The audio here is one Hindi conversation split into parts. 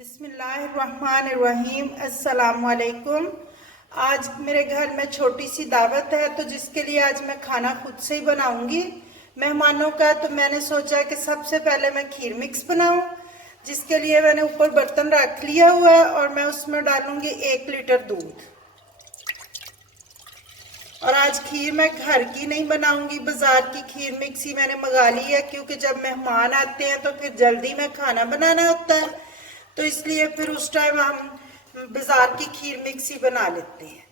बिस्मिल्लाहिर्रहमानिर्रहीम। अस्सलाम वालेकुम। आज मेरे घर में छोटी सी दावत है, तो जिसके लिए आज मैं खाना खुद से ही बनाऊंगी मेहमानों का। तो मैंने सोचा कि सबसे पहले मैं खीर मिक्स बनाऊं, जिसके लिए मैंने ऊपर बर्तन रख लिया हुआ है और मैं उसमें डालूंगी 1 लीटर दूध। और आज खीर मैं घर की नहीं बनाऊंगी, बाजार की खीर मिक्स ही मैंने मंगा ली है, क्योंकि जब मेहमान आते हैं तो फिर जल्दी में खाना बनाना होता है, तो इसलिए फिर उस टाइम हम बाजार की खीर मिक्स ही बना लेते हैं।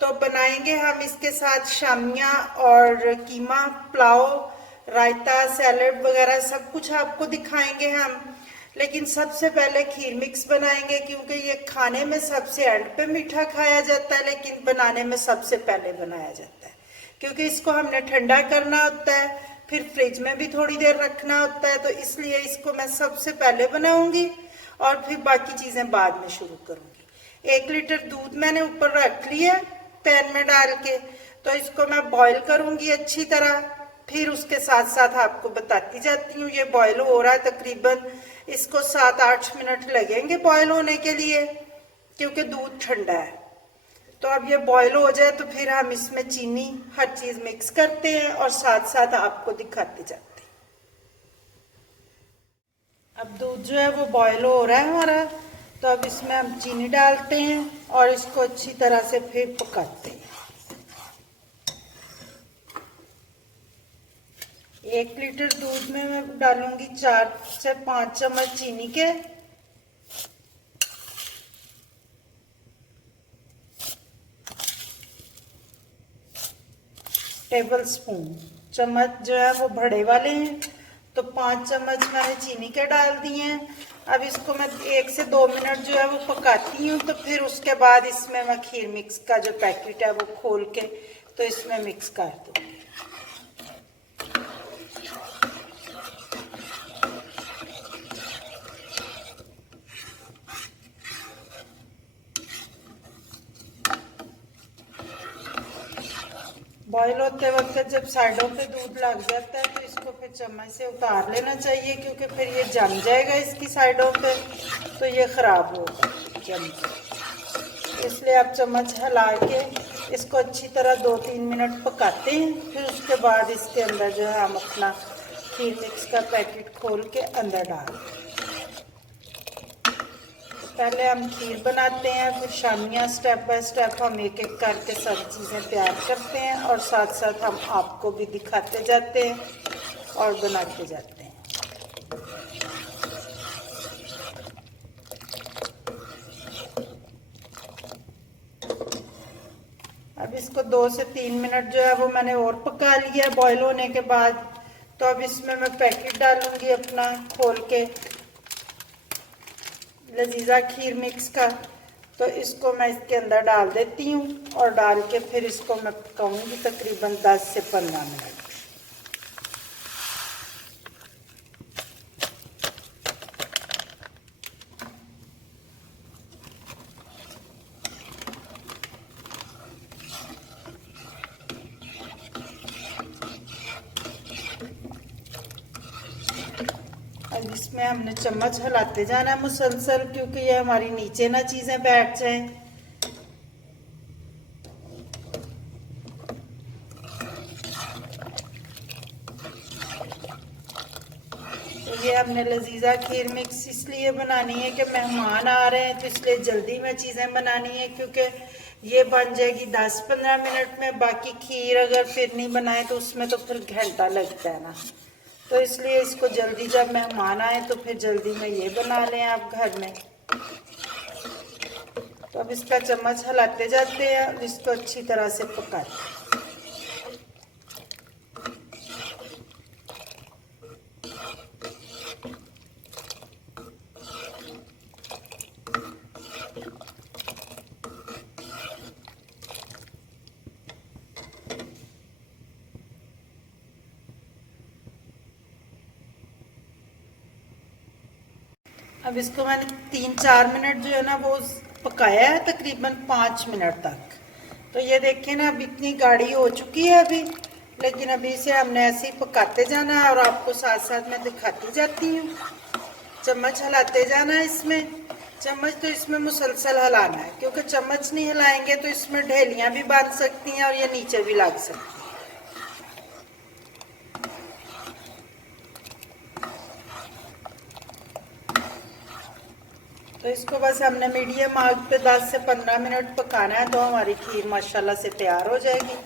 तो बनाएंगे हम इसके साथ शामिया और कीमा, पुलाव, रायता, सैलड वगैरह सब कुछ आपको दिखाएंगे हम। लेकिन सबसे पहले खीर मिक्स बनाएंगे, क्योंकि ये खाने में सबसे एंड पे मीठा खाया जाता है, लेकिन बनाने में सबसे पहले बनाया जाता है, क्योंकि इसको हमने ठंडा करना होता है, फिर फ्रिज में भी थोड़ी देर रखना होता है। तो इसलिए इसको मैं सबसे पहले बनाऊंगी और फिर बाकी चीजें बाद में शुरू करूंगी। 1 लीटर दूध मैंने ऊपर रख लिया पैन में डाल के, तो इसको मैं बॉईल करूंगी अच्छी तरह। फिर उसके साथ साथ आपको बताती जाती हूँ। ये बॉईल हो रहा है, तकरीबन इसको 7-8 मिनट लगेंगे बॉईल होने के लिए, क्योंकि दूध ठंडा है। तो अब ये बॉईल हो जाए तो फिर हम इसमें चीनी हर चीज मिक्स करते हैं और साथ साथ आपको दिखाते जाते हैं। अब दूध जो है वो बॉईल हो रहा है हमारा, तो अब इसमें हम चीनी डालते हैं और इसको अच्छी तरह से फिर पकाते हैं। 1 लीटर दूध में मैं डालूंगी 4 से 5 चम्मच चीनी के। टेबल स्पून, चम्मच जो है वो बड़े वाले हैं, तो 5 चम्मच मैंने चीनी के डाल दिए हैं। अब इसको मैं 1 से 2 मिनट जो है वो पकाती हूँ, तो फिर उसके बाद इसमें मैं खीर मिक्स का जो पैकेट है वो खोल के तो इसमें मिक्स कर दूँगी। बॉईल होते वक्त जब साइडों पे दूध लग जाता है तो इसको फिर चम्मच से उतार लेना चाहिए, क्योंकि फिर ये जम जाएगा इसकी साइडों पे, तो ये खराब होगा जम जाए। इसलिए आप चम्मच हिला के इसको अच्छी तरह 2-3 मिनट पकाते हैं। फिर उसके बाद इसके अंदर जो है हम अपना खीर मिक्स का पैकेट खोल के अंदर डालते हैं। पहले हम खीर बनाते हैं, फिर शामियाँ स्टेप बाय स्टेप हम एक एक करके सब चीज़ें तैयार करते हैं और साथ साथ हम आपको भी दिखाते जाते हैं और बनाते जाते हैं। अब इसको 2 से 3 मिनट जो है वो मैंने और पका लिया बॉईल होने के बाद। तो अब इसमें मैं पैकेट डालूंगी अपना खोल के लजीजा खीर मिक्स का, तो इसको मैं इसके अंदर डाल देती हूँ और डाल के फिर इसको मैं पकाऊंगी तकरीबन 10 से 15 मिनट। अब इसमें हमने चम्मच हिलाते जाना है मुसलसल, क्योंकि ये हमारी नीचे ना चीजें बैठ जाएं। तो ये हमने लजीजा खीर मिक्स इसलिए बनानी है कि मेहमान आ रहे हैं, तो इसलिए जल्दी में चीजें बनानी है, क्योंकि ये बन जाएगी 10-15 मिनट में। बाकी खीर अगर फिर नहीं बनाए तो उसमें तो फिर घंटा लगता है ना, तो इसलिए इसको जल्दी जब मेहमान आए तो फिर जल्दी में ये बना लें आप घर में। तो अब इसका चम्मच हिलाते जाते हैं और इसको अच्छी तरह से पकाते हैं। अब इसको मैंने 3-4 मिनट जो है ना वो पकाया है, तकरीबन 5 मिनट तक। तो ये देखिए ना, अब इतनी गाढ़ी हो चुकी है अभी, लेकिन अभी इसे हमने ऐसे ही पकाते जाना है और आपको साथ साथ में दिखाती जाती हूँ। चम्मच हिलाते जाना है इसमें। चम्मच तो इसमें मुसलसल हिलाना है, क्योंकि चम्मच नहीं हिलाएंगे तो इसमें ढेलियाँ भी बांध सकती हैं और ये नीचे भी लग सकती है। तो इसको बस हमने मीडियम आग पे 10 से 15 मिनट पकाना है, तो हमारी खीर माशाल्लाह से तैयार हो जाएगी।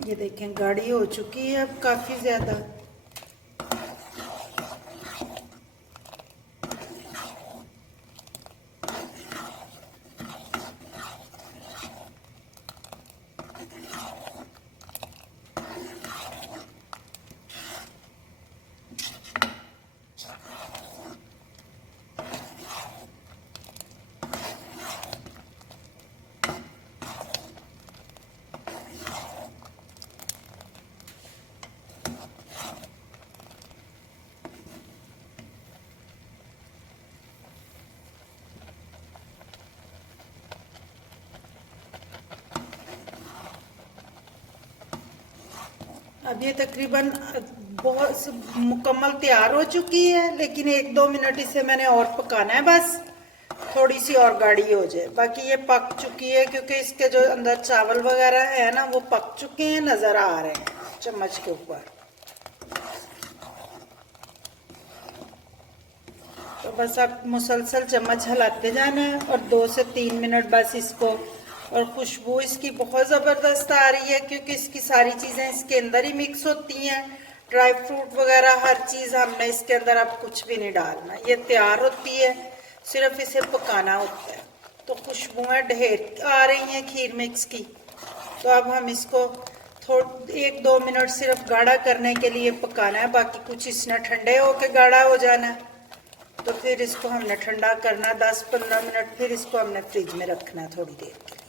ये देखें, गाढ़ी हो चुकी है अब काफ़ी ज़्यादा। अब ये तकरीबन बहुत मुकम्मल तैयार हो चुकी है, लेकिन 1-2 मिनट इसे मैंने और पकाना है, बस थोड़ी सी और गाढ़ी हो जाए। बाकी ये पक चुकी है, क्योंकि इसके जो अंदर चावल वगैरह है ना वो पक चुके हैं, नज़र आ रहे हैं चम्मच के ऊपर। तो बस आप मुसलसल चम्मच हिलाते जाना है और 2 से 3 मिनट बस इसको। और खुशबू इसकी बहुत ज़बरदस्त आ रही है, क्योंकि इसकी सारी चीज़ें इसके अंदर ही मिक्स होती हैं, ड्राई फ्रूट वगैरह हर चीज़ हमने इसके अंदर अब कुछ भी नहीं डालना। ये तैयार होती है, सिर्फ इसे पकाना होता है। तो खुशबुएँ ढेर आ रही हैं खीर मिक्स की। तो अब हम इसको 1-2 मिनट सिर्फ गाढ़ा करने के लिए पकाना है, बाकी कुछ इसने ठंडे होकर गाढ़ा हो जाना है। तो फिर इसको हमने ठंडा करना 10-15 मिनट, फिर इसको हमने फ्रिज में रखना है थोड़ी देर के लिए।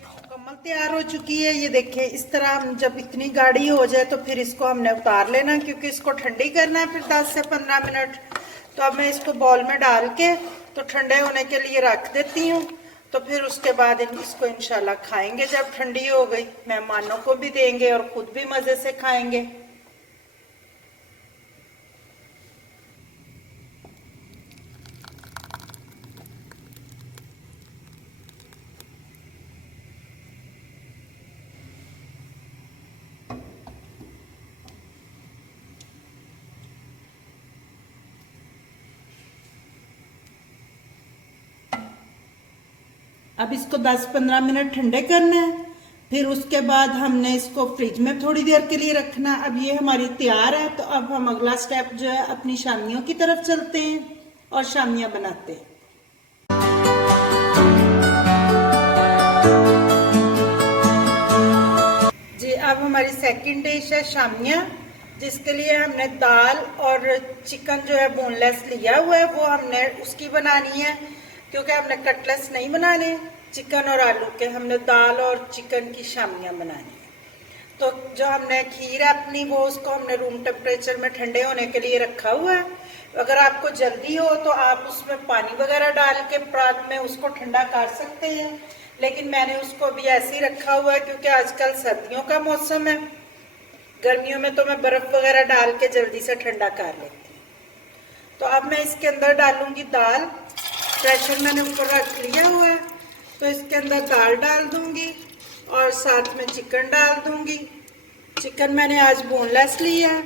मुकम्मल तैयार हो चुकी है। ये देखिए, इस तरह हम जब इतनी गाढ़ी हो जाए तो फिर इसको हमने उतार लेना, क्योंकि इसको ठंडी करना है फिर 10 से 15 मिनट। तो अब मैं इसको बॉल में डाल के तो ठंडे होने के लिए रख देती हूँ। तो फिर उसके बाद इसको इंशाल्लाह खाएंगे जब ठंडी हो गई, मेहमानों को भी देंगे और खुद भी मज़े से खाएंगे। अब इसको 10-15 मिनट ठंडे करना है, फिर उसके बाद हमने इसको फ्रिज में थोड़ी देर के लिए रखना। अब ये हमारी तैयार है। तो अब हम अगला स्टेप जो है अपनी शामियों की तरफ चलते हैं और शामियां बनाते हैं। जी, अब हमारी सेकंड डिश है शामियां, जिसके लिए हमने दाल और चिकन जो है बोनलेस लिया हुआ है, वो हमने उसकी बनानी है, क्योंकि हमने कटलेट्स नहीं बनाने चिकन और आलू के, हमने दाल और चिकन की शामियां बनानी है। तो जो हमने खीर है अपनी, वो उसको हमने रूम टेम्परेचर में ठंडे होने के लिए रखा हुआ है। अगर आपको जल्दी हो तो आप उसमें पानी वगैरह डाल के बाद में उसको ठंडा कर सकते हैं, लेकिन मैंने उसको अभी ऐसे ही रखा हुआ है, क्योंकि आजकल सर्दियों का मौसम है। गर्मियों में तो मैं बर्फ़ वगैरह डाल के जल्दी से ठंडा कर लेती हूँ। तो अब मैं इसके अंदर डालूंगी दाल। प्रेशर मैंने ऊपर रख लिया हुआ है, तो इसके अंदर दाल डाल दूंगी और साथ में चिकन डाल दूंगी। चिकन मैंने आज बोनलेस लिया है,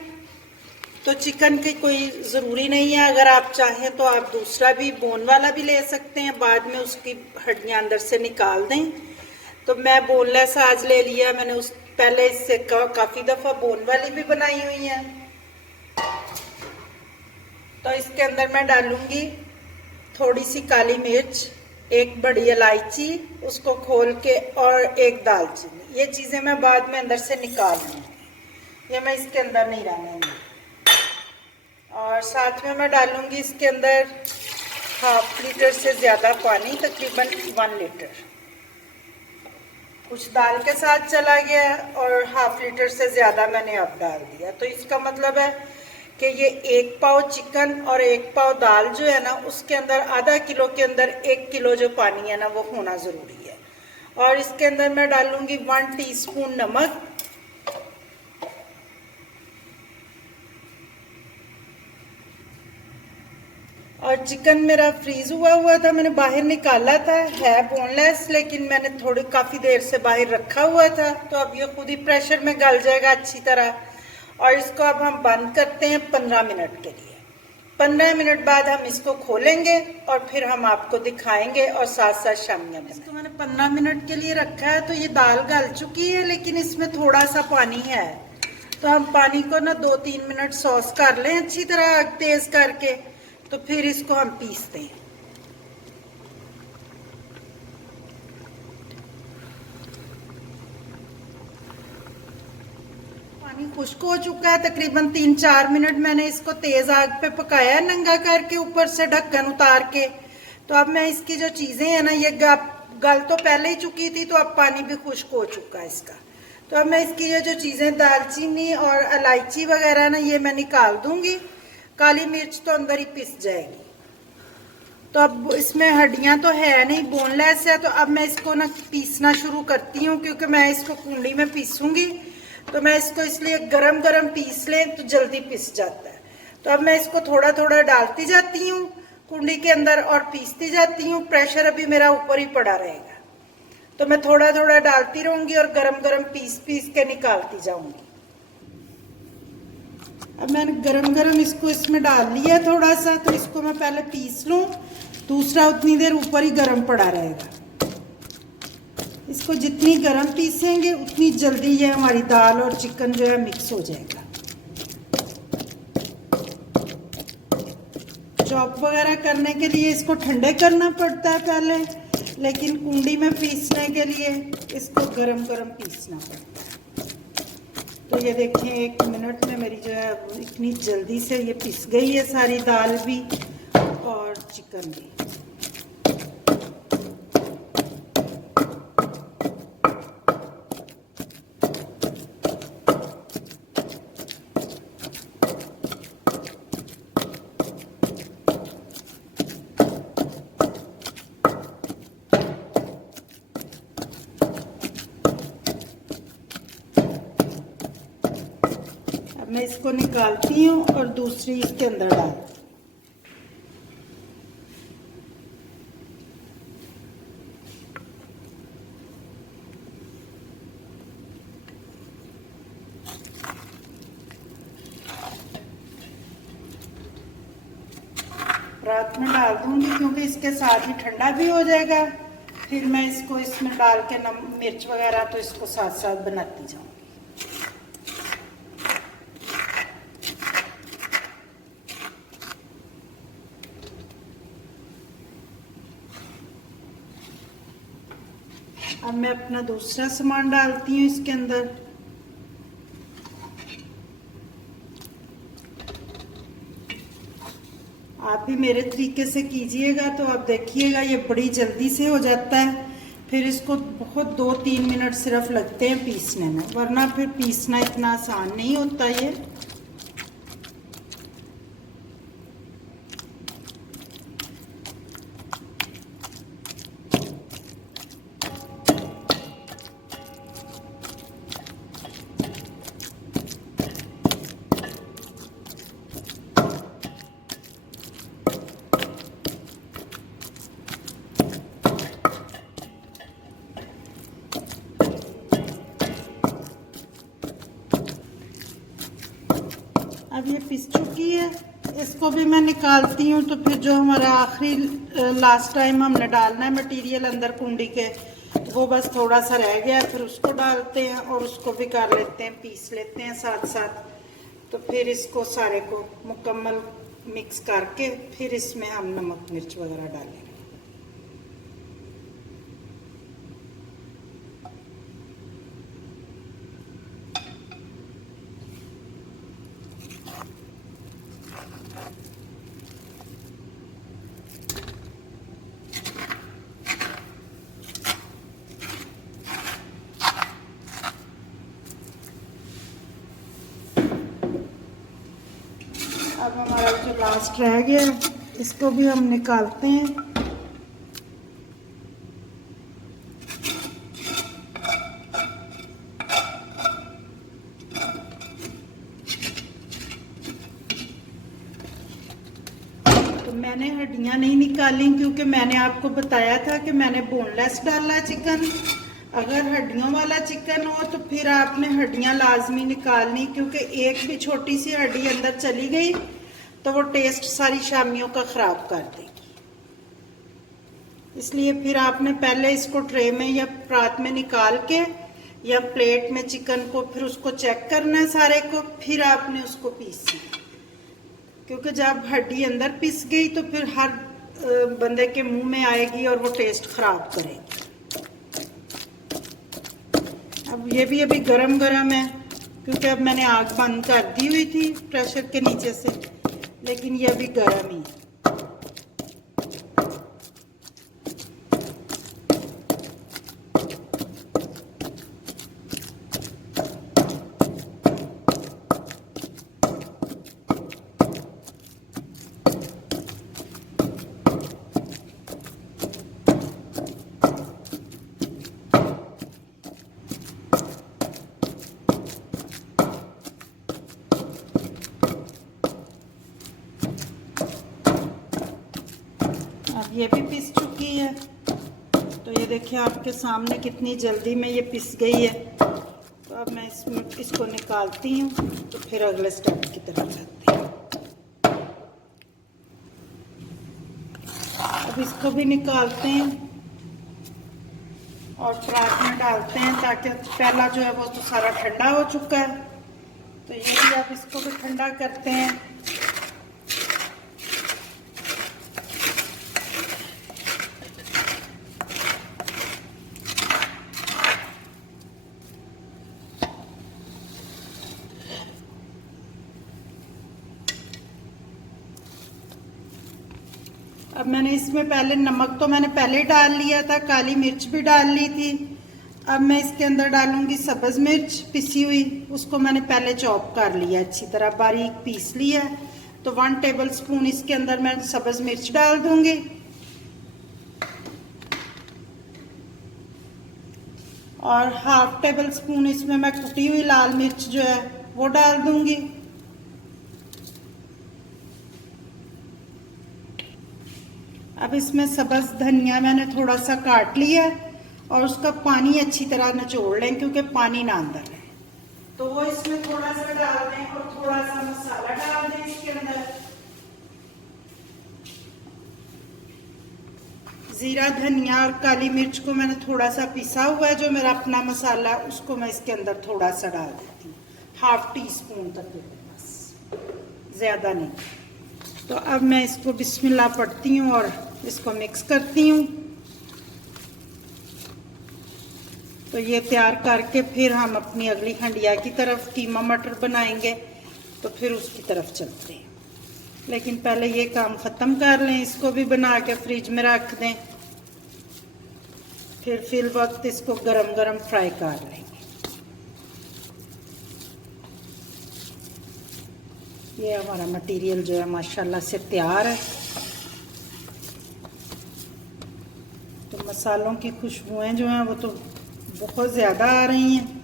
तो चिकन की कोई ज़रूरी नहीं है, अगर आप चाहें तो आप दूसरा भी बोन वाला भी ले सकते हैं, बाद में उसकी हड्डियां अंदर से निकाल दें। तो मैं बोनलेस आज ले लिया मैंने। उस पहले इससे काफ़ी दफ़ा बोन वाली भी बनाई हुई है। तो इसके अंदर मैं डालूंगी थोड़ी सी काली मिर्च, एक बड़ी इलायची उसको खोल के, और एक दालचीनी। ये चीज़ें मैं बाद में अंदर से निकाल लूँगी, ये मैं इसके अंदर नहीं डालूंगी। और साथ में मैं डालूंगी इसके अंदर 1/2 लीटर से ज़्यादा पानी, तकरीबन 1 लीटर। कुछ दाल के साथ चला गया और 1/2 लीटर से ज़्यादा मैंने अब डाल दिया। तो इसका मतलब है कि ये 1 पाव चिकन और 1 पाव दाल जो है ना, उसके अंदर आधा किलो के अंदर 1 किलो जो पानी है ना वो होना ज़रूरी है। और इसके अंदर मैं डालूंगी 1 टीस्पून नमक, और चिकन मेरा फ्रीज हुआ था, मैंने बाहर निकाला था, है बोनलेस, लेकिन मैंने थोड़ी काफ़ी देर से बाहर रखा हुआ था। तो अब ये खुद ही प्रेशर में गल जाएगा अच्छी तरह। और इसको अब हम बंद करते हैं 15 मिनट के लिए। 15 मिनट बाद हम इसको खोलेंगे और फिर हम आपको दिखाएंगे और साथ साथ शामियाँ। इसको मैंने 15 मिनट के लिए रखा है। तो ये दाल गल चुकी है, लेकिन इसमें थोड़ा सा पानी है। तो हम पानी को ना 2-3 मिनट सॉस कर लें अच्छी तरह आग तेज करके, तो फिर इसको हम पीसते हैं। पानी खुश्क हो चुका है, तकरीबन 3-4 मिनट मैंने इसको तेज आग पे पकाया है, नंगा करके, ऊपर से ढक्कन उतार के। तो अब मैं इसकी जो चीज़ें हैं ना, ये गल तो पहले ही चुकी थी, तो अब पानी भी खुश्क हो चुका है इसका। तो अब मैं इसकी ये जो चीज़ें दालचीनी और इलायची वगैरह ना, ये मैं निकाल दूंगी। काली मिर्च तो अंदर ही पिस जाएगी। तो अब इसमें हड्डियां तो है नहीं, बोनलेस है। तो अब मैं इसको ना पीसना शुरू करती हूँ, क्योंकि मैं इसको कुंडी में पीसूंगी। तो मैं इसको इसलिए गरम गरम पीस लें तो जल्दी पिस जाता है। तो अब मैं इसको थोड़ा थोड़ा डालती जाती हूँ कुंडी के अंदर और पीसती जाती हूँ। प्रेशर अभी मेरा ऊपर ही पड़ा रहेगा, तो मैं थोड़ा थोड़ा डालती रहूंगी और गरम गरम पीस पीस के निकालती जाऊंगी। अब मैंने गरम गरम इसको इसमें डाल लिया थोड़ा सा, तो इसको मैं पहले पीस लूँ, दूसरा उतनी देर ऊपर ही गरम पड़ा रहेगा। इसको जितनी गरम पीसेंगे उतनी जल्दी ये हमारी दाल और चिकन जो है मिक्स हो जाएगा। चॉप वगैरह करने के लिए इसको ठंडे करना पड़ता है पहले, लेकिन कुंडी में पीसने के लिए इसको गरम गरम पीसना पड़ता है। तो ये देखें 1 मिनट में मेरी जो है इतनी जल्दी से ये पिस गई है सारी दाल भी और चिकन भी। मैं इसको निकालती हूँ और दूसरी इसके अंदर डालती हूँ। रात में डाल दूंगी, क्योंकि इसके साथ ही ठंडा भी हो जाएगा। फिर मैं इसको इसमें डाल के नमक मिर्च वगैरह तो इसको साथ साथ बनाती जाऊँ। अब मैं अपना दूसरा सामान डालती हूँ इसके अंदर। आप भी मेरे तरीके से कीजिएगा तो आप देखिएगा ये बड़ी जल्दी से हो जाता है। फिर इसको बहुत 2-3 मिनट सिर्फ लगते हैं पीसने में, वरना फिर पीसना इतना आसान नहीं होता ये। अब ये पिस चुकी है, इसको भी मैं निकालती हूँ। तो फिर जो हमारा आखिरी लास्ट टाइम हमने डालना है मटेरियल अंदर कुंडी के, वो बस थोड़ा सा रह गया, फिर उसको डालते हैं और उसको भी कर लेते हैं, पीस लेते हैं साथ साथ। तो फिर इसको सारे को मुकम्मल मिक्स करके फिर इसमें हम नमक मिर्च वगैरह डालेंगे। अब हमारा जो लास्ट रह गया इसको भी हम निकालते हैं। तो मैंने हड्डियां नहीं निकाली क्योंकि मैंने आपको बताया था कि मैंने बोनलेस डाला चिकन। अगर हड्डियों वाला चिकन हो तो फिर आपने हड्डियां लाजमी निकालनी, क्योंकि एक भी छोटी सी हड्डी अंदर चली गई तो वो टेस्ट सारी शामियों का ख़राब कर देगी। इसलिए फिर आपने पहले इसको ट्रे में या परात में निकाल के या प्लेट में चिकन को फिर उसको चेक करना है सारे को, फिर आपने उसको पीसना, क्योंकि जब हड्डी अंदर पिस गई तो फिर हर बंदे के मुंह में आएगी और वो टेस्ट ख़राब करेगी। अब ये भी अभी गरम गरम है, क्योंकि अब मैंने आग बंद कर दी हुई थी प्रेशर के नीचे से, लेकिन ये अभी गरम ही है। अब ये भी पिस चुकी है, तो ये देखिए आपके सामने कितनी जल्दी में ये पिस गई है। तो अब मैं इसको निकालती हूँ, तो फिर अगले स्टेप की तरफ जाती हूँ। अब इसको भी निकालते हैं और परात में डालते हैं, ताकि पहला जो है वो तो सारा ठंडा हो चुका है। तो ये भी अब इसको भी ठंडा करते हैं। अब मैंने इसमें पहले नमक तो मैंने पहले डाल लिया था, काली मिर्च भी डाल ली थी। अब मैं इसके अंदर डालूंगी सब्ज मिर्च पिसी हुई, उसको मैंने पहले चॉप कर लिया, अच्छी तरह बारीक पीस लिया। तो 1 टेबल स्पून इसके अंदर मैं सब्ज मिर्च डाल दूंगी और 1/2 टेबल स्पून इसमें मैं कुटी हुई लाल मिर्च जो है वो डाल दूंगी। अब इसमें सब्ज धनिया मैंने थोड़ा सा काट लिया और उसका पानी अच्छी तरह निचोड़ लें, क्योंकि पानी ना अंदर है। तो वो इसमें थोड़ा सा डाल दें और थोड़ा सा मसाला डाल दें इसके अंदर। जीरा धनिया और काली मिर्च को मैंने थोड़ा सा पिसा हुआ है, जो मेरा अपना मसाला, उसको मैं इसके अंदर थोड़ा सा डाल देती हूँ, 1/2 टीस्पून तक, बस ज्यादा नहीं। तो अब मैं इसको बिस्मिल्लाह पढ़ती हूँ और इसको मिक्स करती हूँ। तो ये तैयार करके फिर हम अपनी अगली हंडिया की तरफ कीमा मटर बनाएंगे, तो फिर उसकी तरफ चलते हैं। लेकिन पहले ये काम ख़त्म कर लें, इसको भी बना के फ्रिज में रख दें, फिर वक्त इसको गरम गरम फ्राई कर लेंगे। ये हमारा मटेरियल जो है माशाल्लाह से तैयार है। तो मसालों की खुशबुएं जो हैं वो तो बहुत ज़्यादा आ रही हैं।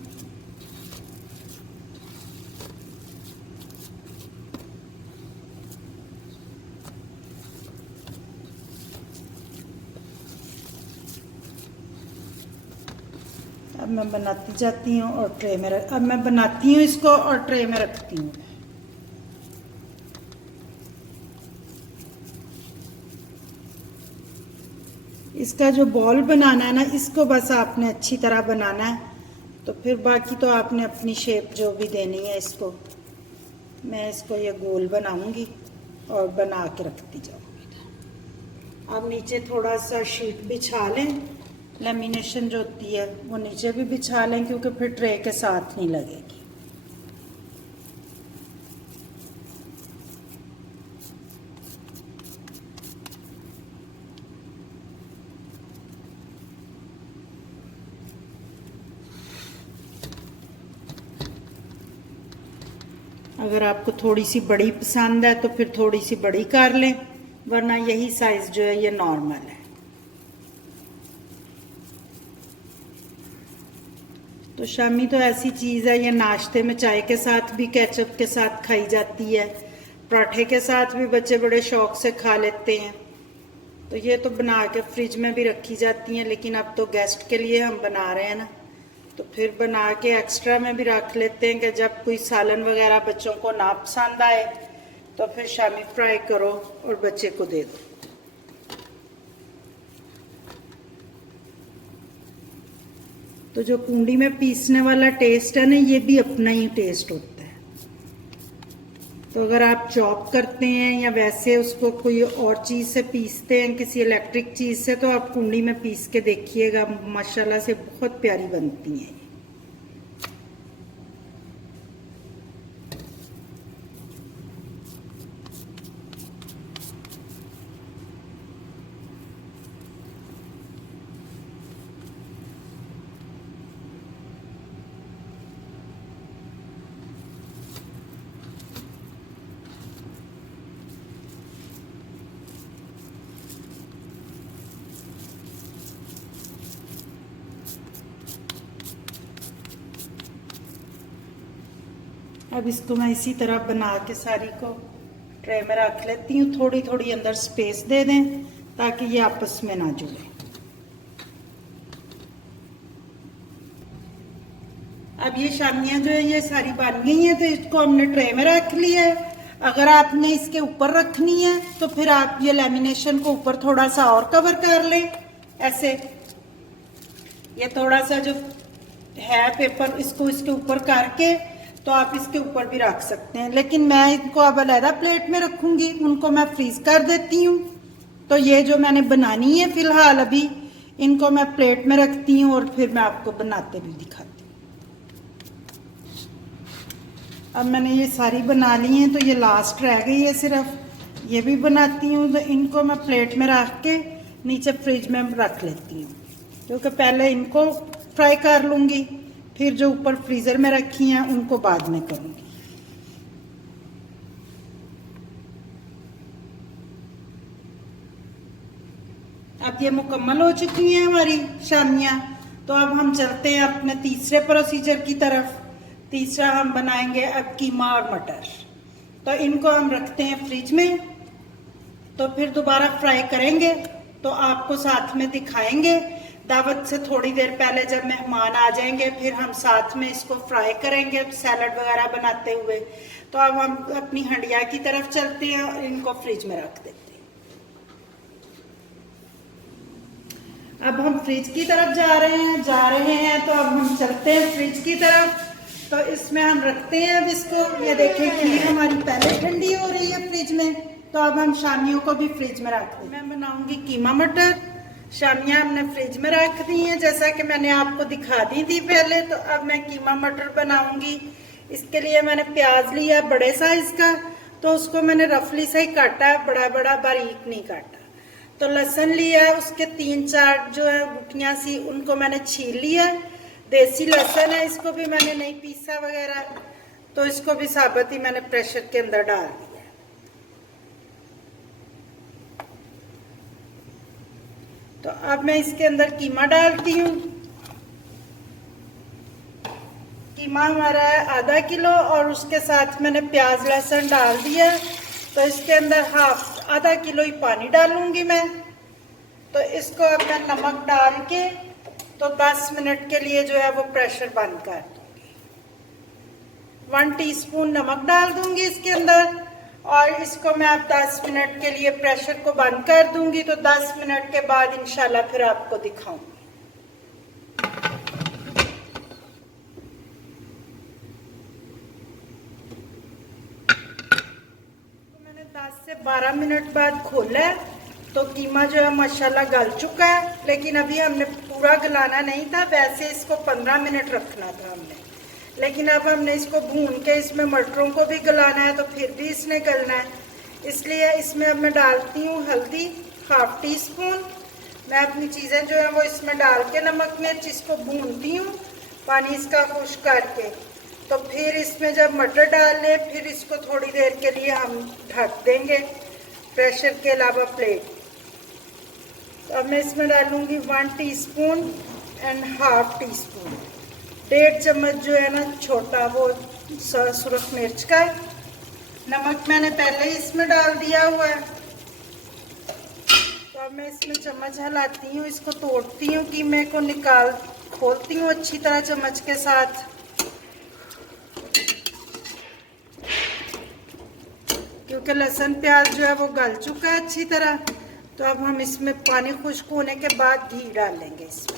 अब मैं बनाती जाती हूँ और ट्रे में अब मैं बनाती हूँ इसको और ट्रे में रखती हूँ। इसका जो बॉल बनाना है ना, इसको बस आपने अच्छी तरह बनाना है, तो फिर बाकी तो आपने अपनी शेप जो भी देनी है इसको। मैं इसको ये गोल बनाऊंगी और बना के रखती जाऊंगी। अब नीचे थोड़ा सा शीट बिछा लें, लेमिनेशन जो होती है वो नीचे भी बिछा लें, क्योंकि फिर ट्रे के साथ नहीं लगेगी। अगर आपको थोड़ी सी बड़ी पसंद है तो फिर थोड़ी सी बड़ी कर लें, वरना यही साइज जो है ये नॉर्मल है। तो शामी तो ऐसी चीज़ है, ये नाश्ते में चाय के साथ भी केचप के साथ खाई जाती है, पराठे के साथ भी बच्चे बड़े शौक से खा लेते हैं। तो ये तो बना के फ्रिज में भी रखी जाती हैं, लेकिन अब तो गेस्ट के लिए हम बना रहे हैं ना, तो फिर बना के एक्स्ट्रा में भी रख लेते हैं कि जब कोई सालन वगैरह बच्चों को ना पसंद आए तो फिर शामी फ्राई करो और बच्चे को दे दो। तो जो कुंडी में पीसने वाला टेस्ट है ना, ये भी अपना ही टेस्ट होता है। तो अगर आप चॉप करते हैं या वैसे उसको कोई और चीज़ से पीसते हैं, किसी इलेक्ट्रिक चीज़ से, तो आप कुंडी में पीस के देखिएगा, माशाल्लाह से बहुत प्यारी बनती हैं। अब इसको मैं इसी तरह बना के सारी को ट्रे में रख लेती हूँ। थोड़ी थोड़ी अंदर स्पेस दे दें ताकि ये आपस में ना जुड़े। अब ये शामियाँ जो है ये सारी बन गई हैं, तो इसको हमने ट्रे में रख लिया है। अगर आपने इसके ऊपर रखनी है तो फिर आप ये लेमिनेशन को ऊपर थोड़ा सा और कवर कर लें ऐसे। ये थोड़ा सा जो है पेपर, इसको इसके ऊपर करके तो आप इसके ऊपर भी रख सकते हैं, लेकिन मैं इनको अब अलहदा प्लेट में रखूंगी, उनको मैं फ्रीज कर देती हूँ। तो ये जो मैंने बनानी है फिलहाल अभी, इनको मैं प्लेट में रखती हूँ और फिर मैं आपको बनाते भी दिखाती हूँ। अब मैंने ये सारी बना ली हैं, तो ये लास्ट रह गई है सिर्फ, ये भी बनाती हूँ। तो इनको मैं प्लेट में रख के नीचे फ्रिज में रख लेती हूँ, क्योंकि पहले इनको फ्राई कर लूँगी, फिर जो ऊपर फ्रीजर में रखी हैं उनको बाद में करूँगी। अब ये मुकम्मल हो चुकी हैं हमारी शामियाँ। तो अब हम चलते हैं अपने तीसरे प्रोसीजर की तरफ। तीसरा हम बनाएंगे अब कीमा और मटर। तो इनको हम रखते हैं फ्रिज में, तो फिर दोबारा फ्राई करेंगे तो आपको साथ में दिखाएंगे। दावत से थोड़ी देर पहले जब मेहमान आ जाएंगे फिर हम साथ में इसको फ्राई करेंगे सैलड वगैरह बनाते हुए। तो अब हम अपनी हंडिया की तरफ चलते हैं और इनको फ्रिज में रख देते हैं। अब हम फ्रिज की तरफ जा रहे हैं। तो अब हम चलते हैं फ्रिज की तरफ। तो इसमें हम रखते हैं अब इसको। ये देखें खीर हमारी पहले ठंडी हो रही है फ्रिज में, तो अब हम शामियों को भी फ्रिज में रख दें। मैं बनाऊंगी कीमा मटर। शामियाँ हमने फ्रिज में रख दी हैं जैसा कि मैंने आपको दिखा दी थी पहले। तो अब मैं कीमा मटर बनाऊंगी। इसके लिए मैंने प्याज लिया बड़े साइज का, तो उसको मैंने रफली से ही काटा, बड़ा बड़ा बारीक नहीं काटा। तो लहसुन लिया, उसके 3-4 जो है गुठियाँ सी, उनको मैंने छील लिया। देसी लहसुन है, इसको भी मैंने नहीं पीसा वगैरह, तो इसको भी साबुत ही मैंने प्रेशर के अंदर डाल दिया। तो अब मैं इसके अंदर कीमा डालती हूँ। कीमा हमारा है आधा किलो और उसके साथ मैंने प्याज लहसुन डाल दिया। तो इसके अंदर आधा किलो ही पानी डालूंगी मैं। तो इसको अब मैं नमक डाल के तो 10 मिनट के लिए जो है वो प्रेशर बंद कर दूंगी। 1 टीस्पून नमक डाल दूंगी इसके अंदर और इसको मैं अब 10 मिनट के लिए प्रेशर को बंद कर दूंगी। तो 10 मिनट के बाद इंशाल्लाह फिर आपको दिखाऊंगी। तो मैंने 10 से 12 मिनट बाद खोला है, तो कीमा जो है माशाल्लाह गल चुका है, लेकिन अभी हमने पूरा गलाना नहीं था, वैसे इसको 15 मिनट रखना था हमने, लेकिन अब हमने इसको भून के इसमें मटरों को भी गलाना है, तो फिर भी इसने गलना है। इसलिए इसमें अब मैं डालती हूँ हल्दी 1/2 टीस्पून। मैं अपनी चीज़ें जो है वो इसमें डाल के नमक मिर्च इसको भूनती हूँ पानी इसका खुश्क करके। तो फिर इसमें जब मटर डाल लें फिर इसको थोड़ी देर के लिए हम ढक देंगे प्रेशर के अलावा प्लेट। तो अब मैं इसमें डालूँगी 1 टीस्पून एंड 1/2 टीस्पून, 1.5 चम्मच जो है ना छोटा वो सुरख मिर्च का। नमक मैंने पहले ही इसमें डाल दिया हुआ है। तो अब मैं इसमें चम्मच हिलाती हूँ, इसको तोड़ती हूँ, कीमे को खोलती हूँ अच्छी तरह चम्मच के साथ। क्योंकि लहसुन प्याज जो है वो गल चुका है अच्छी तरह। तो अब हम इसमें पानी खुश्क होने के बाद घी डालेंगे इसमें।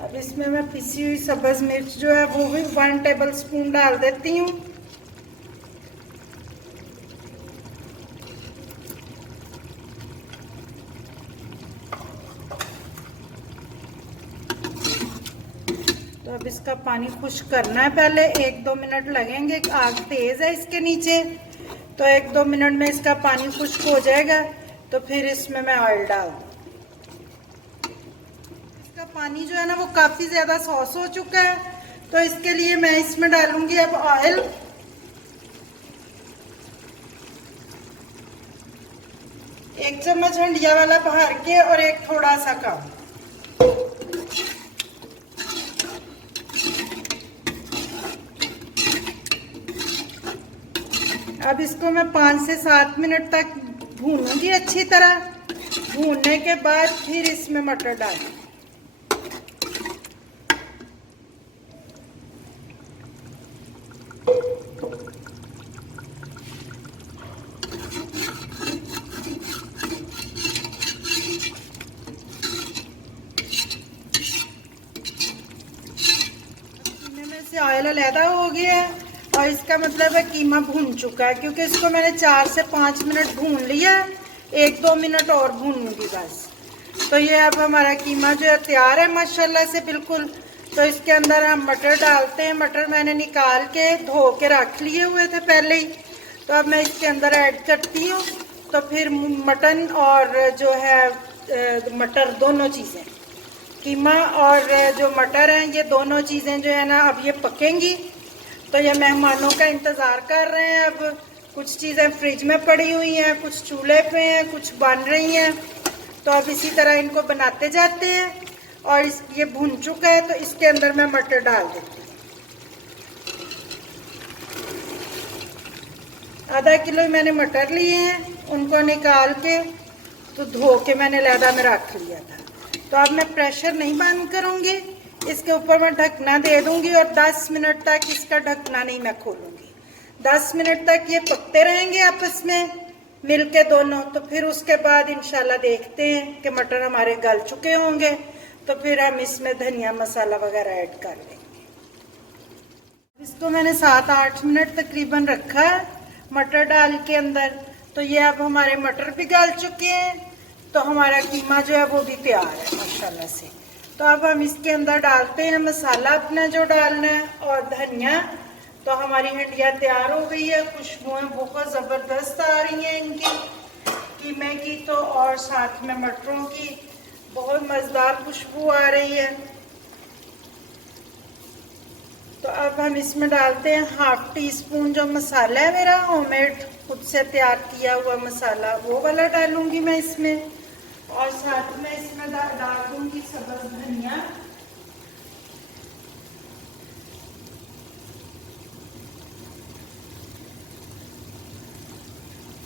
अब इसमें मैं पिसी हुई सब्ज मिर्च जो है वो भी 1 टेबल स्पून डाल देती हूँ। तो अब इसका पानी खुश्क करना है, पहले 1-2 मिनट लगेंगे, आग तेज है इसके नीचे। तो 1-2 मिनट में इसका पानी खुश्क हो जाएगा, तो फिर इसमें मैं ऑयल डाल दूँ। पानी जो है ना वो काफी ज्यादा सॉस हो चुका है, तो इसके लिए मैं इसमें डालूंगी अब ऑयल। एक चम्मच हंडिया वाला भर के और एक थोड़ा सा कम। अब इसको मैं 5 से 7 मिनट तक भूनूंगी अच्छी तरह। भूनने के बाद फिर इसमें मटर डालूंगी। से ऑयल अलहदा हो गया है और इसका मतलब है कीमा भून चुका है, क्योंकि इसको मैंने 4 से 5 मिनट भून लिया है। 1-2 मिनट और भूनूंगी बस। तो ये अब हमारा कीमा जो है तैयार है माशाल्लाह से बिल्कुल। तो इसके अंदर हम मटर डालते हैं। मटर मैंने निकाल के धो के रख लिए हुए थे पहले ही। तो अब मैं इसके अंदर ऐड करती हूँ। तो फिर मटन और जो है मटर दोनों चीज़ें, कीमा और जो मटर हैं, ये दोनों चीज़ें जो है ना अब ये पकेंगी। तो ये मेहमानों का इंतज़ार कर रहे हैं। अब कुछ चीज़ें फ्रिज में पड़ी हुई हैं, कुछ चूल्हे पे हैं, कुछ बन रही हैं। तो अब इसी तरह इनको बनाते जाते हैं। और ये भुन चुका है, तो इसके अंदर मैं मटर डाल देती हूँ। आधा किलो मैंने मटर लिए हैं, उनको निकाल के तो धो के मैंने लहदा में रख लिया था। तो अब मैं प्रेशर नहीं बंद करूंगी, इसके ऊपर मैं ढकना दे दूंगी और 10 मिनट तक इसका ढकना नहीं मैं खोलूंगी। 10 मिनट तक ये पकते रहेंगे आपस में मिलके दोनों। तो फिर उसके बाद इंशाल्लाह देखते हैं कि मटर हमारे गल चुके होंगे, तो फिर हम इसमें धनिया मसाला वगैरह ऐड कर लेंगे। इसको मैंने 7-8 मिनट तकरीबन रखा है मटर डाल के अंदर। तो ये अब हमारे मटर भी गल चुके हैं, तो हमारा कीमा जो है वो भी तैयार है माशाल्लाह से। तो अब हम इसके अंदर डालते हैं मसाला अपना जो डालना है और धनिया। तो हमारी हंडिया तैयार हो गई है। खुशबुएं बहुत ज़बरदस्त आ रही हैं इनकी, कीमे की तो, और साथ में मटरों की बहुत मज़ेदार खुशबू आ रही है। तो अब हम इसमें डालते हैं 1/2 टीस्पून जो मसाला है मेरा होममेड खुद से तैयार किया हुआ मसाला, वो वाला डालूंगी मैं इसमें। और साथ में इसमें डाल दूंगी सब्ज़ धनिया।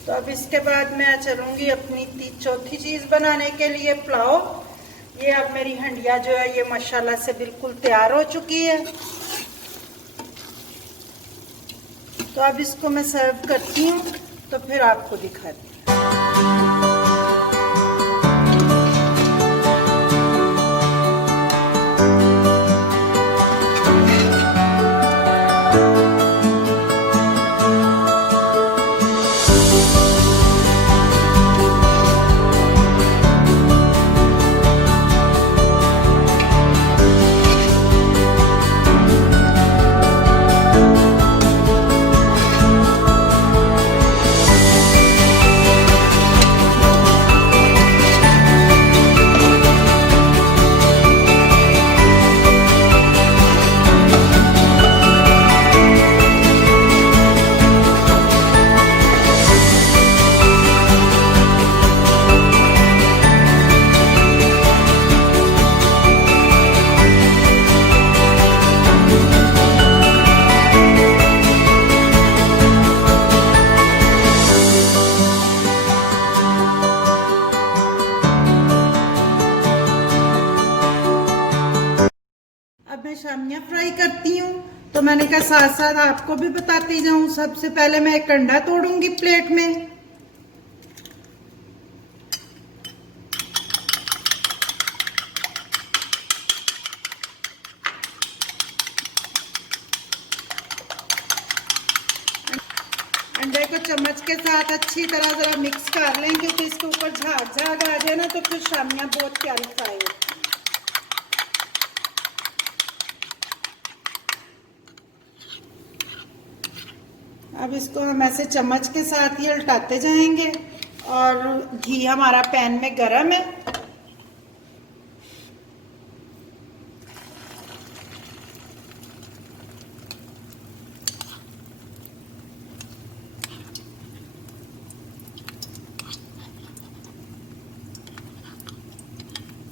तो अब इसके बाद मैं चलूँगी अपनी चौथी चीज़ बनाने के लिए, पुलाव। ये अब मेरी हंडिया जो है ये माशाल्लाह से बिल्कुल तैयार हो चुकी है। तो अब इसको मैं सर्व करती हूँ, तो फिर आपको दिखाती हूँ। अब मैं शामियाँ फ्राई करती हूँ, तो मैंने कहा साथ साथ आपको भी बताती जाऊँ। सबसे पहले मैं एक अंडा तोड़ूंगी प्लेट में। अंडे को चम्मच के साथ अच्छी तरह जरा मिक्स कर लें, क्योंकि इसके ऊपर झाग झाग आ जाए ना तो फिर शामियाँ बहुत प्यारी फ्राई होती हैं। अब इसको हम ऐसे चम्मच के साथ ही उल्टाते जाएंगे, और घी हमारा पैन में गरम है।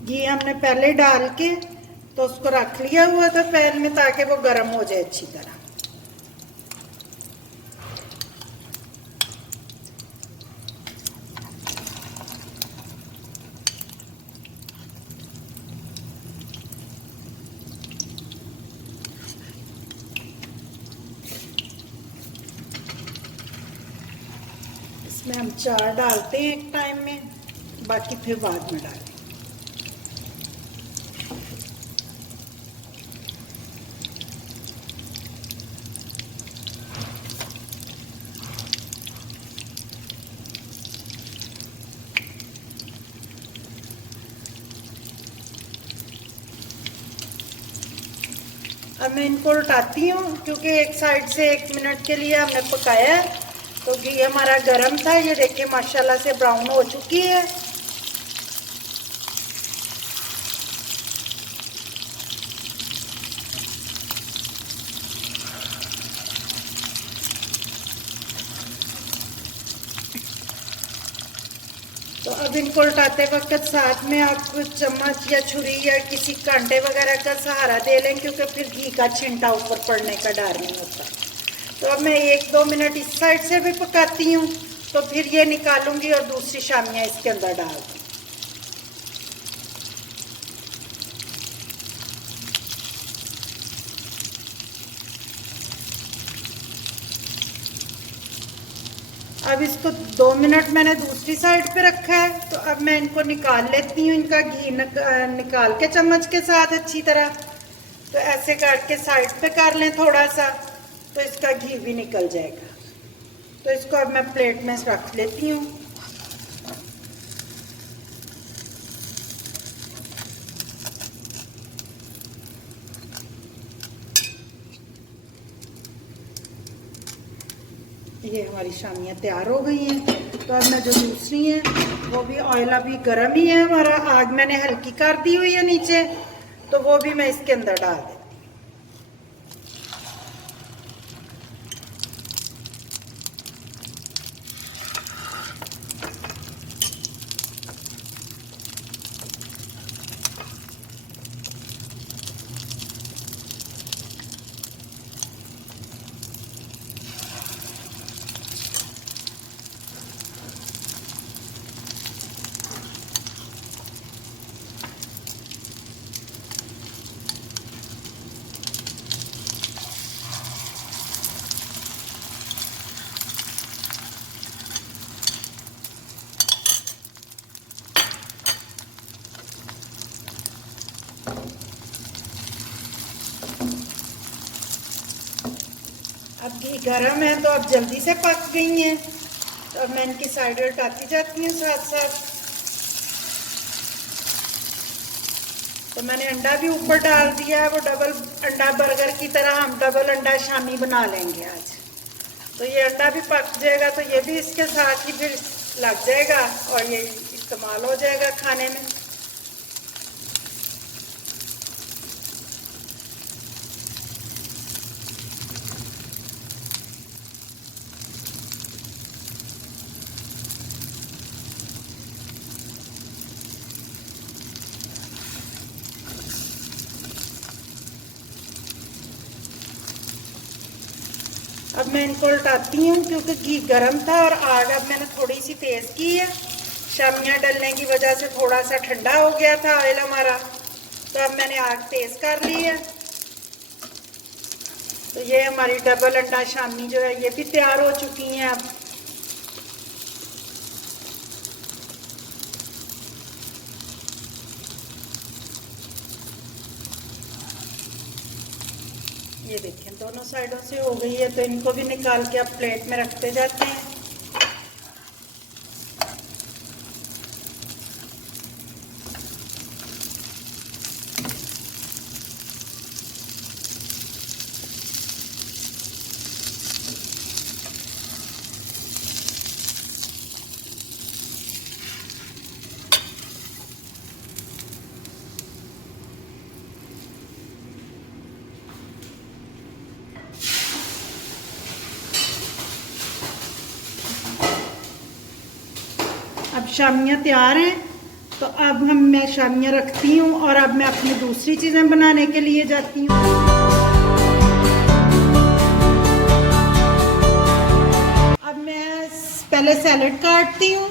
घी हमने पहले डाल के तो उसको रख लिया हुआ था पैन में, ताकि वो गरम हो जाए अच्छी तरह। इसमें हम 4 डालते हैं एक टाइम में, बाकी फिर बाद में डालें। अब मैं इनको उल्टाती हूँ, क्योंकि एक साइड से 1 मिनट के लिए हमने पकाया है। तो घी हमारा गरम था, ये देखिए माशाल्लाह से ब्राउन हो चुकी है। तो अब इनको उल्टाते वक्त साथ में आप चम्मच या छुरी या किसी कांटे वगैरह का सहारा दे लें, क्योंकि फिर घी का छिंटा ऊपर पड़ने का डर नहीं होता। तो अब मैं 1-2 मिनट इस साइड से भी पकाती हूँ, तो फिर ये निकालूंगी और दूसरी शामियाँ इसके अंदर डाल दूँगी। अब इसको 2 मिनट मैंने दूसरी साइड पे रखा है, तो अब मैं इनको निकाल लेती हूँ। इनका घी निकाल के चम्मच के साथ अच्छी तरह, तो ऐसे करके साइड पे कर लें थोड़ा सा, तो इसका घी भी निकल जाएगा। तो इसको अब मैं प्लेट में रख लेती हूँ। ये हमारी शामियाँ तैयार हो गई हैं। तो अब मैं जो दूसरी है वो भी ऑयल अभी गर्म ही है हमारा, आग मैंने हल्की कर दी हुई है नीचे, तो वो भी मैं इसके अंदर डाल देती हूँ। घी गरम है तो अब जल्दी से पक गई हैं। तो अब मैं इनकी साइड उल्टाती जाती हूँ साथ साथ। तो मैंने अंडा भी ऊपर डाल दिया है, वो डबल अंडा बर्गर की तरह हम डबल अंडा शामी बना लेंगे आज। तो ये अंडा भी पक जाएगा तो ये भी इसके साथ ही फिर लग जाएगा और ये इस्तेमाल हो जाएगा खाने में। अब मैं इनको उल्टाती हूँ क्योंकि घी गर्म था और आग अब मैंने थोड़ी सी तेज़ की है। शामियाँ डलने की वजह से थोड़ा सा ठंडा हो गया था ऑयल हमारा, तो अब मैंने आग तेज़ कर ली है। तो ये हमारी डबल अंडा शामी जो है ये भी तैयार हो चुकी हैं अब। ये देखें दोनों साइडों से हो गई है, तो इनको भी निकाल के अब प्लेट में रखते जाते हैं। अब शामियाँ तैयार हैं, तो अब मैं शामियाँ रखती हूँ और अब मैं अपनी दूसरी चीज़ें बनाने के लिए जाती हूँ। अब मैं पहले सैलेड काटती हूँ।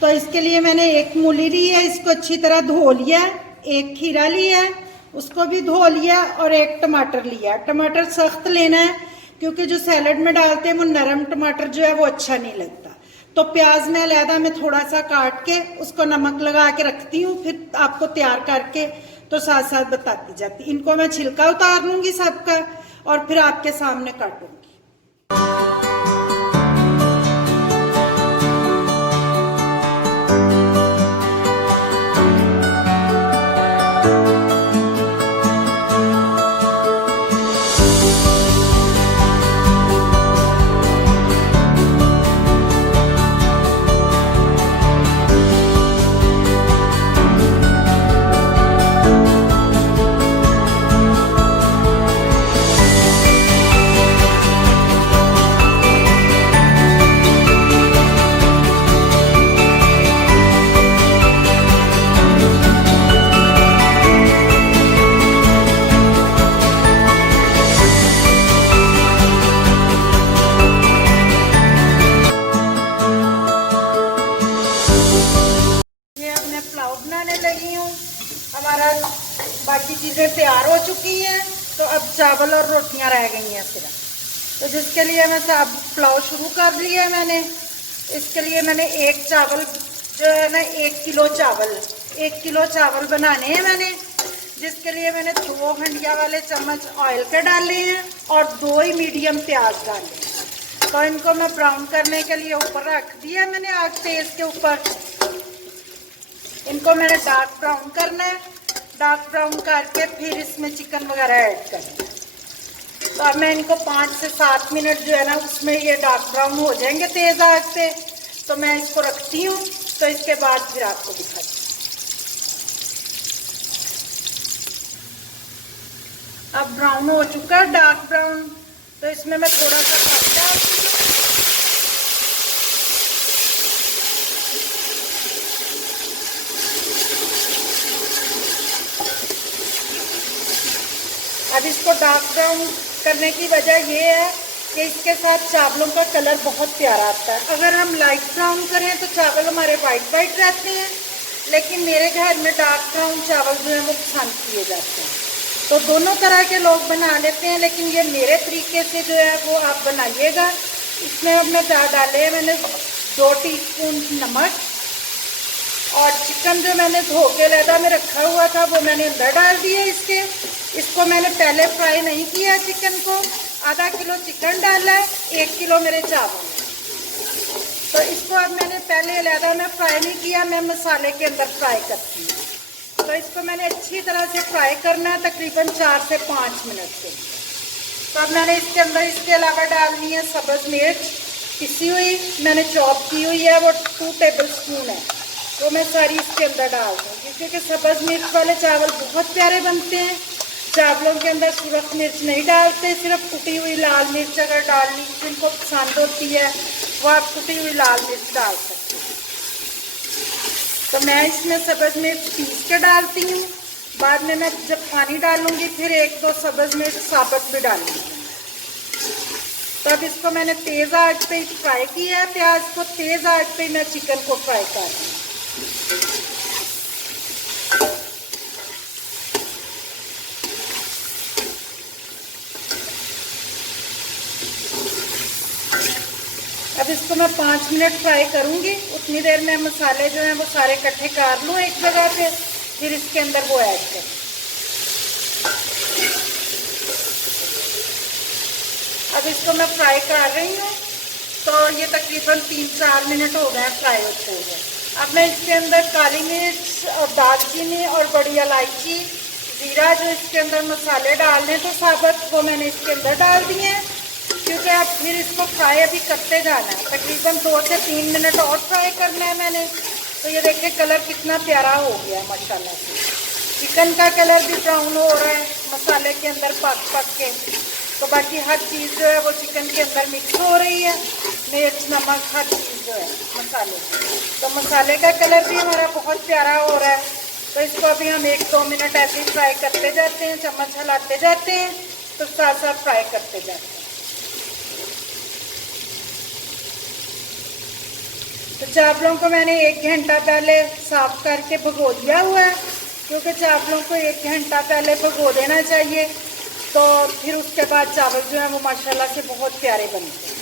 तो इसके लिए मैंने एक मूली ली है, इसको अच्छी तरह धो लिया है, एक खीरा लिया है उसको भी धो लिया और एक टमाटर लिया है। टमाटर सख्त लेना है क्योंकि जो सैलेड में डालते हैं वो नरम टमाटर जो है वो अच्छा नहीं लगता। तो प्याज में अलहदा में थोड़ा सा काट के उसको नमक लगा के रखती हूँ, फिर आपको तैयार करके तो साथ साथ बताती जाती। इनको मैं छिलका उतार लूंगी सबका और फिर आपके सामने काटूंगी। हमारा बाकी चीज़ें तैयार हो चुकी हैं, तो अब चावल और रोटियां रह गई हैं सिर्फ। तो जिसके लिए मैं सब पुलाव शुरू कर लिया है मैंने। इसके लिए मैंने एक चावल जो है ना 1 किलो चावल बनाने हैं मैंने, जिसके लिए मैंने 2 हंडिया वाले चम्मच ऑयल के डाले हैं और 2 ही मीडियम प्याज डाले हैं। तो इनको मैं ब्राउन करने के लिए ऊपर रख दिया मैंने आग तेज के ऊपर। इनको मैंने डार्क ब्राउन करना है। डार्क ब्राउन करके फिर इसमें चिकन वगैरह ऐड करना है। तो अब मैं इनको 5 से 7 मिनट जो है ना उसमें ये डार्क ब्राउन हो जाएंगे तेज आग से। तो मैं इसको रखती हूँ, तो इसके बाद फिर आपको दिखाती हूँ। अब ब्राउन हो चुका है डार्क ब्राउन, तो इसमें मैं थोड़ा सा पानी डालती हूँ। अब इसको डार्क ब्राउन करने की वजह ये है कि इसके साथ चावलों का कलर बहुत प्यारा आता है। अगर हम लाइट ब्राउन करें तो चावल हमारे वाइट वाइट रहते हैं, लेकिन मेरे घर में डार्क ब्राउन चावल जो है वो पसंद किए जाते हैं। तो दोनों तरह के लोग बना लेते हैं, लेकिन ये मेरे तरीके से जो है वो आप बनाइएगा। इसमें अब मैं डाले हैं मैंने 2 टीस्पून नमक, और चिकन जो मैंने धो के अलहदा में रखा हुआ था वो मैंने अंदर डाल दिया इसको मैंने पहले फ्राई नहीं किया चिकन को, आधा किलो चिकन डाला है, 1 किलो मेरे चावल। तो इसको अब मैंने पहले अलहदा में फ्राई नहीं किया, मैं मसाले के अंदर फ्राई करती हूँ। तो इसको मैंने अच्छी तरह से फ्राई करना है, तकरीबन 4 से 5 मिनट के। तो अब मैंने इसके अंदर इसके अलावा डालनी है सब्ज़ मिर्च पिसी हुई, मैंने चॉप की हुई है, वो 2 टेबल स्पून है, वो मैं सारी इसके अंदर डाल दूँगी, क्योंकि सब्ज़ मिर्च वाले चावल बहुत प्यारे बनते हैं। चावलों के अंदर सुरख मिर्च नहीं डालते, सिर्फ कुटी हुई लाल मिर्च अगर डालनी जिनको पसंद होती है वो आप कुटी हुई लाल मिर्च डाल सकते हैं। तो मैं इसमें सब्ज़ मिर्च पीस के डालती हूँ, बाद में मैं जब पानी डालूँगी फिर 1-2 सब्ज़ मिर्च साबुत भी डालूँगी। तो अब इसको मैंने तेज़ आंच पे फ्राई किया है, प्याज को तेज़ आंच पे मैं चिकन को फ्राई कर रही हूँ। अब इसको मैं 5 मिनट फ्राई करूँगी, उतनी देर में मसाले जो हैं वो सारे इकट्ठे कर लूँ एक जगह पे, फिर इसके अंदर वो ऐड कर। अब इसको मैं फ्राई कर रही हूँ, तो ये तकरीबन 3-4 मिनट हो गए फ्राई होते हुए। अब मैं इसके अंदर काली मिर्च और दालचीनी और बड़ी इलायची, जीरा जो इसके अंदर मसाले डालने तो साबुत, वो मैंने इसके अंदर डाल दिए हैं, क्योंकि अब फिर इसको फ्राई अभी करते जाना है, तकरीबन 2 से 3 मिनट और फ्राई करना है मैंने। तो ये देखिए कलर कितना प्यारा हो गया है माशाल्लाह से, चिकन का कलर भी ब्राउन हो रहा है मसाले के अंदर पक के। तो बाकी हर चीज़ जो है वो चिकन के अंदर मिक्स हो रही है, मिर्च नमक हर चीज़ जो है मसाले। तो मसाले का कलर भी हमारा बहुत प्यारा हो रहा है। तो इसको अभी हम 1-2 मिनट ऐसे ही फ्राई करते जाते हैं, चम्मच हिलाते जाते हैं, तो साथ साथ फ्राई करते जाते हैं। तो चावलों को मैंने 1 घंटा पहले साफ करके भिगो दिया हुआ है, क्योंकि चावलों को 1 घंटा पहले भिगो देना चाहिए, तो फिर उसके बाद चावल जो है वो माशाल्लाह से बहुत प्यारे बनते हैं।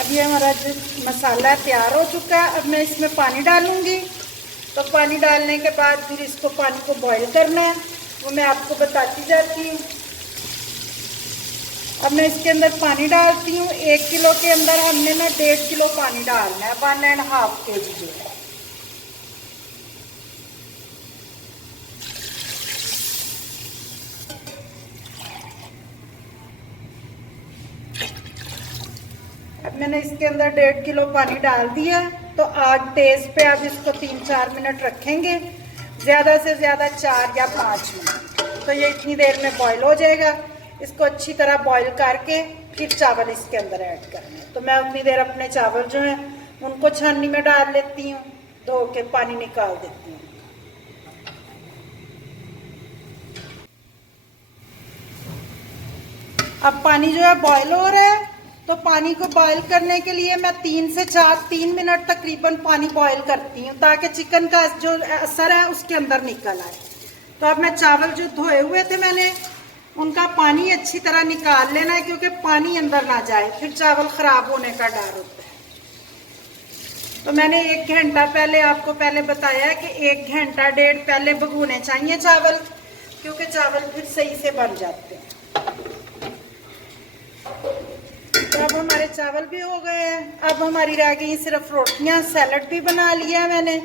अब ये हमारा जो मसाला तैयार हो चुका है, अब मैं इसमें पानी डालूंगी। तो पानी डालने के बाद फिर इसको पानी को बॉईल करना है, वो मैं आपको बताती जाती हूँ। अब मैं इसके अंदर पानी डालती हूँ, 1 किलो के अंदर हमने ना 1.5 किलो पानी डालना है, 1.5 kg जो है। अब मैंने इसके अंदर 1.5 किलो पानी डाल दिया, तो आग तेज पे अब इसको 3-4 मिनट रखेंगे, ज़्यादा से ज़्यादा 4 या 5 मिनट। तो ये इतनी देर में बॉईल हो जाएगा। इसको अच्छी तरह बॉईल करके फिर चावल इसके अंदर ऐड करना है। तो मैं उतनी देर अपने चावल जो हैं उनको छाननी में डाल लेती हूँ, धो के पानी निकाल देती हूँ। अब पानी जो है बॉईल हो रहा है, तो पानी को बॉईल करने के लिए मैं 3 मिनट तकरीबन पानी बॉईल करती हूँ, ताकि चिकन का जो असर है उसके अंदर निकल आए। तो अब मैं चावल जो धोए हुए थे मैंने, उनका पानी अच्छी तरह निकाल लेना है, क्योंकि पानी अंदर ना जाए, फिर चावल ख़राब होने का डर होता है। तो मैंने 1 घंटा पहले आपको पहले बताया है कि 1 घंटा 1.5 पहले भिगोने चाहिए चावल, क्योंकि चावल फिर सही से बन जाते हैं। तो अब हमारे चावल भी हो गए हैं, अब हमारी रह गई सिर्फ रोटियां। सैलड भी बना लिया मैंने।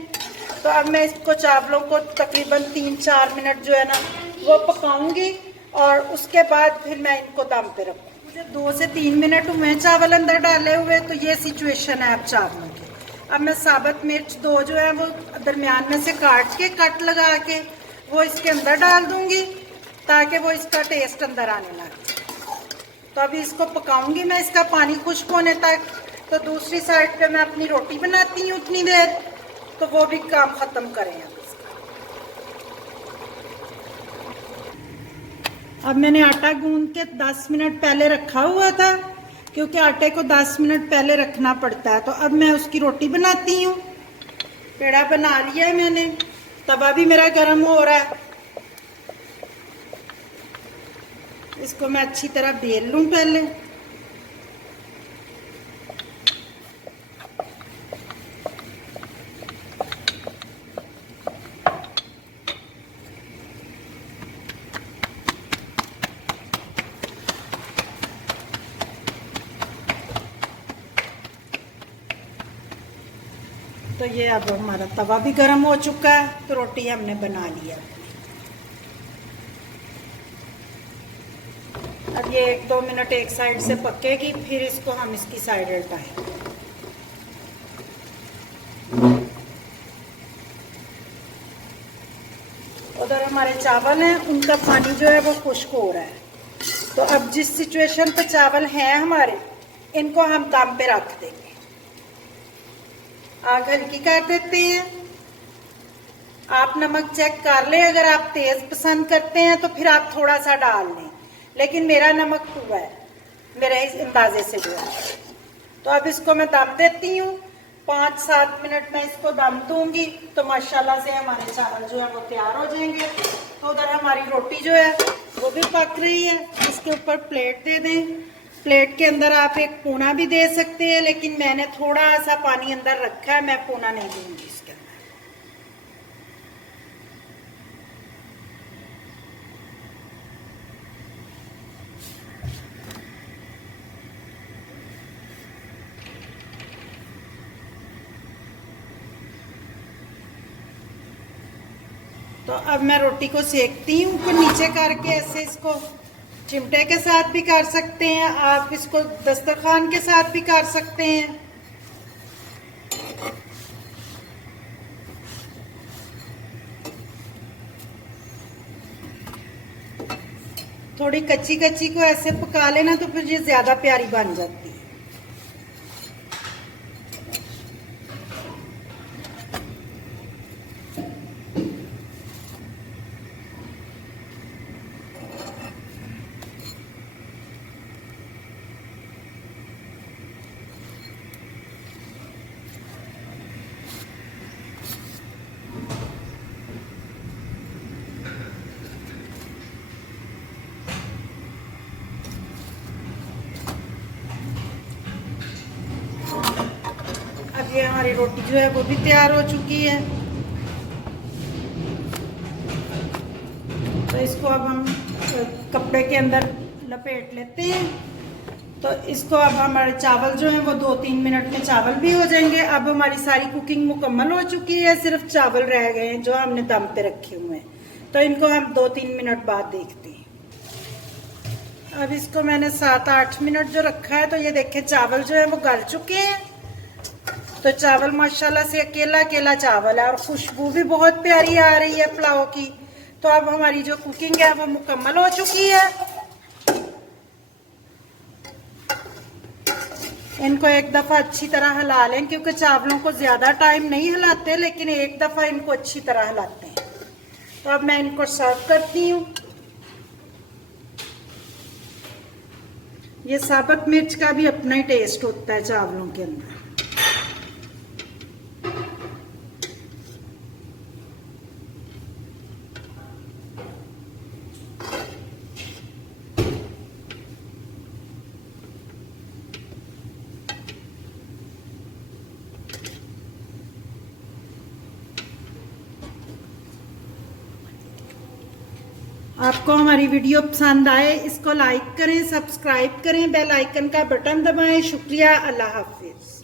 तो अब मैं इसको चावलों को तकरीबन 3-4 मिनट जो है ना वो पकाऊंगी, और उसके बाद फिर मैं इनको दम पे रखूँगी। मुझे 2 से 3 मिनट हुए चावल अंदर डाले हुए, तो ये सिचुएशन है अब चावलों की। अब मैं साबुत मिर्च 2 जो है वो दरमियान में से काट के कट लगा के वो इसके अंदर डाल दूंगी, ताकि वो इसका टेस्ट अंदर आने लगे। तो अभी इसको पकाऊंगी मैं, इसका पानी खुश्क होने तक। तो दूसरी साइड पे मैं अपनी रोटी बनाती हूँ उतनी देर, तो वो भी काम ख़त्म करें। अब मैंने आटा गूंद के 10 मिनट पहले रखा हुआ था, क्योंकि आटे को 10 मिनट पहले रखना पड़ता है। तो अब मैं उसकी रोटी बनाती हूँ। पेड़ा बना लिया है मैंने, तवा भी मेरा गर्म हो रहा है। इसको मैं अच्छी तरह बेल लूँ पहले। तो ये अब हमारा तवा भी गर्म हो चुका है, तो रोटी हमने बना लिया। अब ये 1-2 मिनट एक साइड से पकेगी, फिर इसको हम इसकी साइड उल्टाएंगे। उधर हमारे चावल हैं, उनका पानी जो है वो खुश्क हो रहा है। तो अब जिस सिचुएशन पे चावल हैं हमारे, इनको हम दम पे रख देंगे। आग हल्की कर देते हैं। आप नमक चेक कर लें, अगर आप तेज पसंद करते हैं तो फिर आप थोड़ा सा डाल लें, लेकिन मेरा नमक हुआ है, मेरे इस अंदाजे से हुआ है। तो अब इसको मैं दम देती हूँ। 5-7 मिनट में इसको दम दूंगी, तो माशाल्लाह से हमारे चावल जो है वो तैयार हो जाएंगे। तो उधर हमारी रोटी जो है वो भी पक रही है। इसके ऊपर प्लेट दे दें। प्लेट के अंदर आप एक पूना भी दे सकते हैं, लेकिन मैंने थोड़ा सा पानी अंदर रखा है, मैं पूना नहीं दूंगी इसके अंदर। तो अब मैं रोटी को सेकती हूँ ऊपर नीचे करके। ऐसे इसको चिमटे के साथ भी कर सकते हैं, आप इसको दस्तरखान के साथ भी कर सकते हैं। थोड़ी कच्ची कच्ची को ऐसे पका लेना, तो फिर ये ज्यादा प्यारी बन जाती है। ये हमारी रोटी जो है वो भी तैयार हो चुकी है। तो इसको अब हम कपड़े के अंदर लपेट लेते हैं। तो इसको अब हमारे चावल जो हैं वो 2-3 मिनट में चावल भी हो जाएंगे। अब हमारी सारी कुकिंग मुकम्मल हो चुकी है, सिर्फ चावल रह गए हैं जो हमने दम पे रखे हुए हैं। तो इनको हम 2-3 मिनट बाद देखते हैं। अब इसको मैंने 7-8 मिनट जो रखा है, तो ये देखें चावल जो है वो गल चुके हैं। तो चावल माशाल्लाह से अकेला अकेला चावल है और खुशबू भी बहुत प्यारी आ रही है पुलाव की। तो अब हमारी जो कुकिंग है वो मुकम्मल हो चुकी है। इनको एक दफ़ा अच्छी तरह हिला लें, क्योंकि चावलों को ज़्यादा टाइम नहीं हिलाते, लेकिन एक दफ़ा इनको अच्छी तरह हिलाते हैं। तो अब मैं इनको सर्व करती हूँ। ये साबुत मिर्च का भी अपना ही टेस्ट होता है चावलों के अंदर। आपको हमारी वीडियो पसंद आए, इसको लाइक करें, सब्सक्राइब करें, बेल आइकन का बटन दबाएं। शुक्रिया, अल्लाह हाफिज।